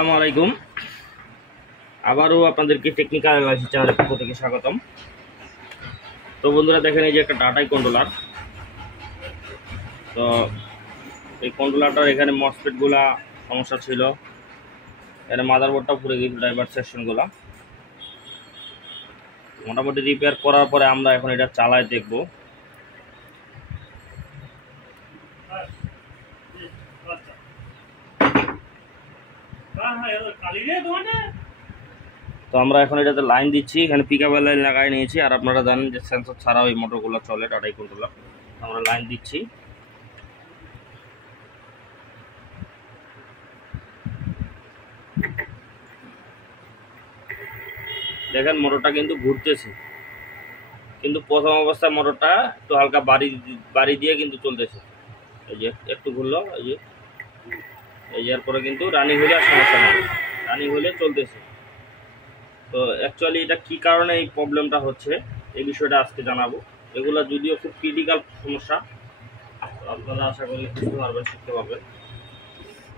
আসসালামু আলাইকুম। আবারও আপনাদেরকে টেকনিক্যাল অ্যানালাইসিস চ্যানেলের পক্ষ থেকে স্বাগতম। তো বন্ধুরা দেখেন, এই যে একটা টাটাই কন্ট্রোলার। তো এই কন্ট্রোলারটার এখানে মসফেটগুলা সমস্যা ছিল, এখানে মাদারবোর্ডটা পুড়ে গেছে, ড্রাইভার সেকশনগুলা মোটামুটি রিপেয়ার করার পরে আমরা এখন এটা চালায় দেখব। তো আমরা এখন এটাতে লাইন দিচ্ছি, এখানে পিকআপের লাইন লাগাই নিয়েছি। আর আপনারা জানেন যে সেন্সর ছাড়াও এই মোটরগুলো চলে টাটাই কন্ট্রোলার। আমরা লাইন দিচ্ছি। দেখেন মোটরটা কিন্তু ঘুরতেছে, কিন্তু প্রথম অবস্থায় মোটরটা একটু হালকা বাড়ি দিয়ে কিন্তু চলতেছে। এই যে একটু ঘুরলো, এই যে এরপরে কিন্তু রানিং হলে আর সমস্যা নেই, রানিং হলে চলতেছে। তো অ্যাকচুয়ালি এটা কী কারণে এই প্রবলেমটা হচ্ছে এই বিষয়টা আজকে জানাবো। এগুলো যদিও খুব ক্রিটিক্যাল সমস্যা, আপনারা আশা করি বুঝতে পারবেন, শিখতে পারবেন।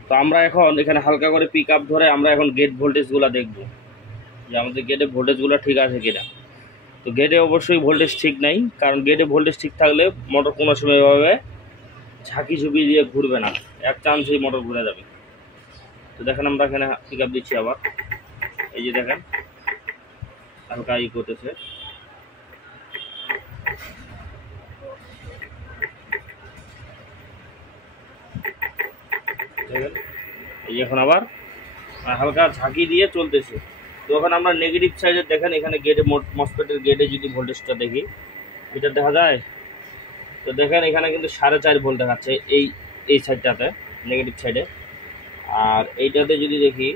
তো আমরা এখন এখানে হালকা করে পিক আপ ধরে আমরা এখন গেট ভোল্টেজগুলো দেখব যে আমাদের গেটে ভোল্টেজগুলো ঠিক আছে কিনা। তো গেটে অবশ্যই ভোল্টেজ ঠিক নাই, কারণ গেটে ভোল্টেজ ঠিক থাকলে মোটর কোনো সময় এভাবে ঝাঁকি ঝুঁকি দিয়ে ঘুরবে না, এক চান্সেই মোটর ঘুরে যাবে। তো দেখেন আমরা এখানে পিক আপ দিচ্ছি আবার, এই যে দেখেন হালকা করতেছে। এই এখন আবার হালকা ঝাঁকি দিয়ে চলতেছে। তো এখন আমরা নেগেটিভ সাইডে দেখেন, এখানে গেটে মসফেটের গেটে যদি ভোল্টেজটা দেখি, এটা দেখা যায়। তো দেখেন এখানে কিন্তু 4.5 ভোল্ট দেখাচ্ছে এই সাইডটাতে, নেগেটিভ সাইডে। আর এইটাতে যদি দেখি,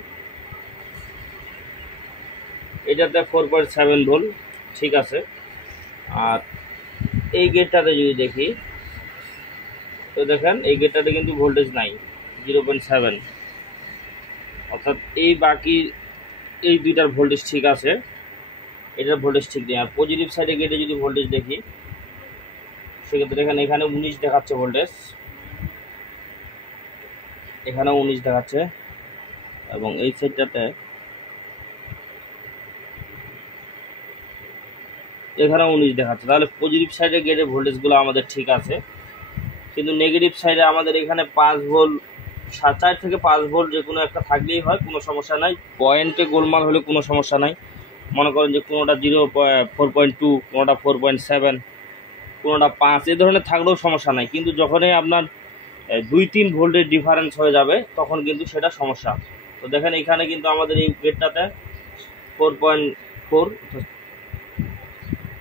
এটাতে 4.7 ভোল্ট ঠিক আছে। আর এই গেটটাতে যদি দেখি, তো দেখেন এই গেটটাতে কিন্তু ভোল্টেজ নাই, 0.7। অর্থাৎ এই বাকি এই দুইটার ভোল্টেজ ঠিক আছে, এটার ভোল্টেজ ঠিক নেই। আর পজিটিভ সাইডে গেটে যদি ভোল্টেজ দেখি, সেক্ষেত্রে দেখেন এখানে 19 দেখাচ্ছে ভোল্টেজ, এখানেও 19 দেখাচ্ছে, এবং এই সাইডটাতে এখানেও 19 দেখাচ্ছে। তাহলে পজিটিভ সাইডে গেটে ভোল্টেজগুলো আমাদের ঠিক আছে, কিন্তু নেগেটিভ সাইডে আমাদের এখানে 5 ভোল্ট, 4 থেকে 5 ভোল্ট যে কোনো একটা থাকলেই হয়, কোনো সমস্যা নাই। পয়েন্টে গোলমাল হলে কোনো সমস্যা নাই। মনে করেন যে কোনোটা 4.2, কোনোটা 4.7, কোনোটা 5, এই ধরনের থাকলেও সমস্যা নাই। কিন্তু যখনই আপনার 2-3 ভোল্টের ডিফারেন্স হয়ে যাবে, তখন কিন্তু সেটা সমস্যা। তো দেখেন এখানে কিন্তু আমাদের এই গেটটাতে 4.4,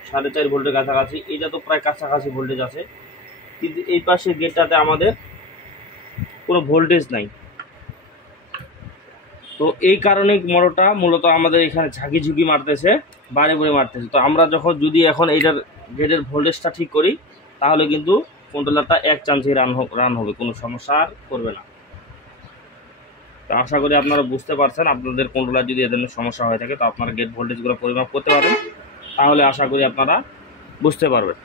4.5 ভোল্টের কাছাকাছি, এটা তো প্রায় কাছাকাছি ভোল্টেজ আছে। কিন্তু এই পাশের গেটটাতে আমাদের কোনো ভোল্টেজ নাই। তো এই কারণে মোটরটা মূলত আমাদের এখানে ঝাঁকি ঝুঁকি মারতেছে, বারে বারে মারতেছে। তো আমরা যদি এখন এইটার গেটের ভোল্টেজটা ঠিক করি, তাহলে কিন্তু কন্ট্রোলারটা এক চান্সেই রান হবে, কোনো সমস্যা আর করবে না। তো আশা করি আপনারা বুঝতে পারছেন। আপনাদের কন্ট্রোলার যদি এ ধরনের সমস্যা হয়ে থাকে, তো আপনারা গেট ভোল্টেজগুলো পরিমাপ করতে পারবেন, তাহলে আশা করি আপনারা বুঝতে পারবেন।